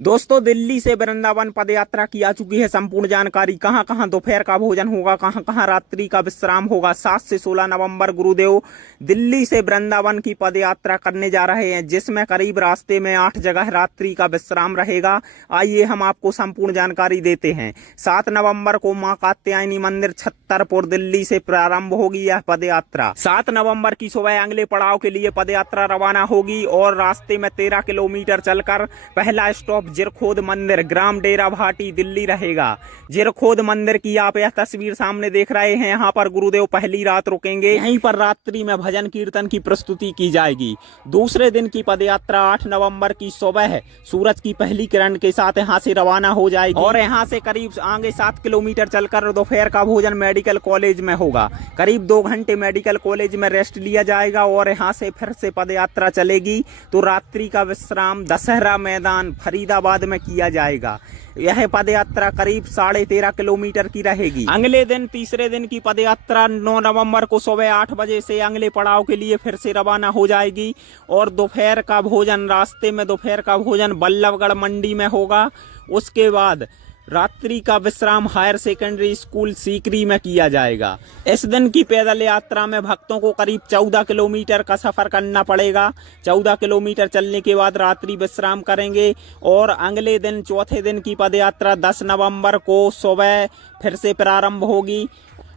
दोस्तों, दिल्ली से वृंदावन पद यात्रा की आ चुकी है संपूर्ण जानकारी। कहां कहां दोपहर का भोजन होगा, कहां कहां रात्रि का विश्राम होगा। 7 से 16 नवंबर गुरुदेव दिल्ली से वृंदावन की पद यात्रा करने जा रहे हैं, जिसमें करीब रास्ते में 8 जगह रात्रि का विश्राम रहेगा। आइए हम आपको संपूर्ण जानकारी देते हैं। 7 नवंबर को मां कात्यायनी मंदिर छतरपुर दिल्ली से प्रारंभ होगी यह पद यात्रा। 7 नवंबर की सुबह अगले पड़ाव के लिए पद यात्रा रवाना होगी और रास्ते में 13 किलोमीटर चलकर पहला स्टॉप जिरखोद मंदिर, ग्राम डेरा भाटी, दिल्ली रहेगा। जिरखोद मंदिर की आप यह तस्वीर सामने देख रहे हैं। यहाँ पर गुरुदेव पहली रात रुकेंगे। यहीं पर रात्रि में भजन कीर्तन की प्रस्तुति की जाएगी। दूसरे दिन की पदयात्रा 8 नवंबर की सुबह सूरज की पहली किरण के साथ यहाँ से रवाना हो जाएगी और यहाँ से करीब आगे 7 किलोमीटर चलकर दोपहर का भोजन मेडिकल कॉलेज में होगा। करीब 2 घंटे मेडिकल कॉलेज में रेस्ट लिया जाएगा और यहाँ से फिर से पदयात्रा चलेगी तो रात्रि का विश्राम दशहरा मैदान फरीदाबाद में किया जाएगा। यह पदयात्रा करीब 13.5 किलोमीटर की रहेगी। अगले दिन तीसरे दिन की पदयात्रा 9 नवंबर को सुबह 8 बजे से अगले पड़ाव के लिए फिर से रवाना हो जाएगी और दोपहर का भोजन रास्ते में बल्लभगढ़ मंडी में होगा। उसके बाद रात्रि का विश्राम हायर सेकेंडरी स्कूल सीकरी में किया जाएगा। इस दिन की पैदल यात्रा में भक्तों को करीब 14 किलोमीटर का सफर करना पड़ेगा। 14 किलोमीटर चलने के बाद रात्रि विश्राम करेंगे और अगले दिन चौथे दिन की पदयात्रा 10 नवंबर को सुबह फिर से प्रारंभ होगी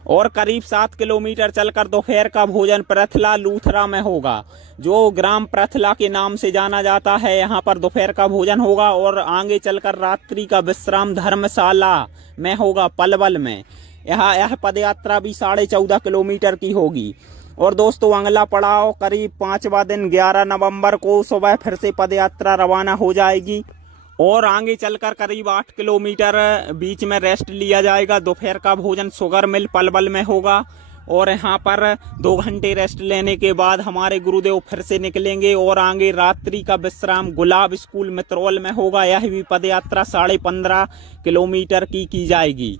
और करीब 7 किलोमीटर चलकर दोपहर का भोजन प्रथला लूथरा में होगा, जो ग्राम प्रथला के नाम से जाना जाता है। यहाँ पर दोपहर का भोजन होगा और आगे चलकर रात्रि का विश्राम धर्मशाला में होगा, पलवल में। यह पदयात्रा भी 14.5 किलोमीटर की होगी। और दोस्तों, अगला पड़ाव करीब 5वां दिन 11 नवंबर को सुबह फिर से पदयात्रा रवाना हो जाएगी और आगे चलकर करीब 8 किलोमीटर बीच में रेस्ट लिया जाएगा। दोपहर का भोजन शुगर मिल पलवल में होगा और यहाँ पर 2 घंटे रेस्ट लेने के बाद हमारे गुरुदेव फिर से निकलेंगे और आगे रात्रि का विश्राम गुलाब स्कूल मित्रौल में होगा। यह भी पदयात्रा 15.5 किलोमीटर की जाएगी।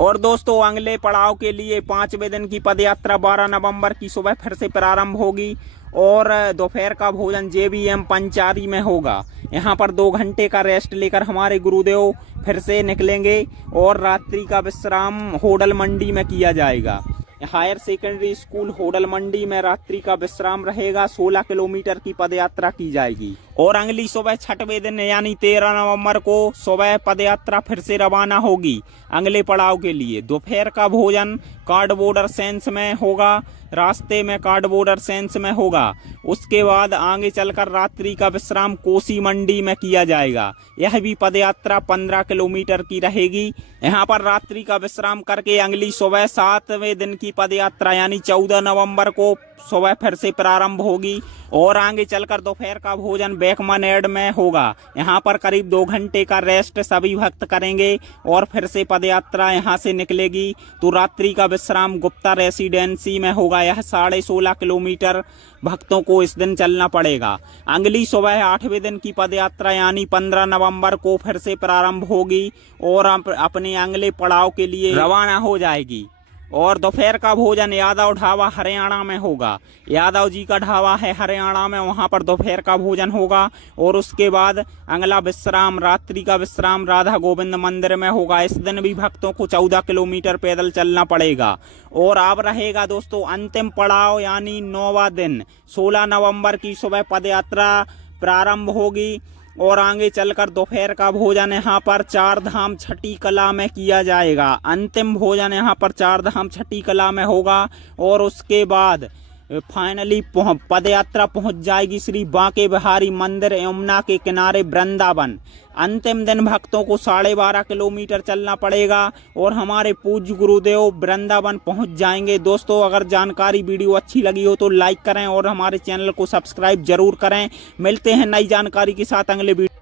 और दोस्तों, अगले पड़ाव के लिए 5वें दिन की पदयात्रा 12 नवंबर की सुबह फिर से प्रारंभ होगी और दोपहर का भोजन JBM पंचारी में होगा। यहाँ पर 2 घंटे का रेस्ट लेकर हमारे गुरुदेव फिर से निकलेंगे और रात्रि का विश्राम होडल मंडी में किया जाएगा। हायर सेकेंडरी स्कूल होडल मंडी में रात्रि का विश्राम रहेगा। 16 किलोमीटर की पदयात्रा की जाएगी और अगली सुबह 6वें दिन यानी 13 नवंबर को सुबह पदयात्रा फिर से रवाना होगी अगले पड़ाव के लिए। दोपहर का भोजन कार्ड बॉर्डर सेंस में होगा, रास्ते में कार्ड बॉर्डर सेंस में होगा। उसके बाद आगे चलकर रात्रि का विश्राम कोसी मंडी में किया जाएगा। यह भी पदयात्रा 15 किलोमीटर की रहेगी। यहाँ पर रात्रि का विश्राम करके अगली सुबह 7वें दिन की पदयात्रा यानी 14 नवंबर को सुबह फिर से प्रारंभ होगी और आगे चलकर दोपहर का भोजन बेकमनेड में होगा। यहाँ पर करीब 2 घंटे का रेस्ट सभी भक्त करेंगे और फिर से पदयात्रा यहाँ से निकलेगी तो रात्रि का विश्राम गुप्ता रेसिडेंसी में होगा। यह 16.5 किलोमीटर भक्तों को इस दिन चलना पड़ेगा। अगली सुबह 8वें दिन की पदयात्रा यानी 15 नवंबर को फिर से प्रारंभ होगी और अपने अगले पड़ाव के लिए रवाना हो जाएगी और दोपहर का भोजन यादव ढाबा हरियाणा में होगा। यादव जी का ढाबा है हरियाणा में, वहां पर दोपहर का भोजन होगा और उसके बाद अगला विश्राम रात्रि का विश्राम राधा गोविंद मंदिर में होगा। इस दिन भी भक्तों को 14 किलोमीटर पैदल चलना पड़ेगा। और अब रहेगा दोस्तों अंतिम पड़ाव यानी 9वां दिन 16 नवंबर की सुबह पदयात्रा प्रारंभ होगी और आगे चलकर दोपहर का भोजन यहाँ पर 4 धाम छठी कला में किया जाएगा। अंतिम भोजन यहाँ पर 4 धाम छठी कला में होगा और उसके बाद फाइनली पदयात्रा पहुँच जाएगी श्री बांके बिहारी मंदिर यमुना के किनारे वृंदावन। अंतिम दिन भक्तों को 12.5 किलोमीटर चलना पड़ेगा और हमारे पूज्य गुरुदेव वृंदावन पहुंच जाएंगे। दोस्तों, अगर जानकारी वीडियो अच्छी लगी हो तो लाइक करें और हमारे चैनल को सब्सक्राइब जरूर करें। मिलते हैं नई जानकारी के साथ अगले वीडियो।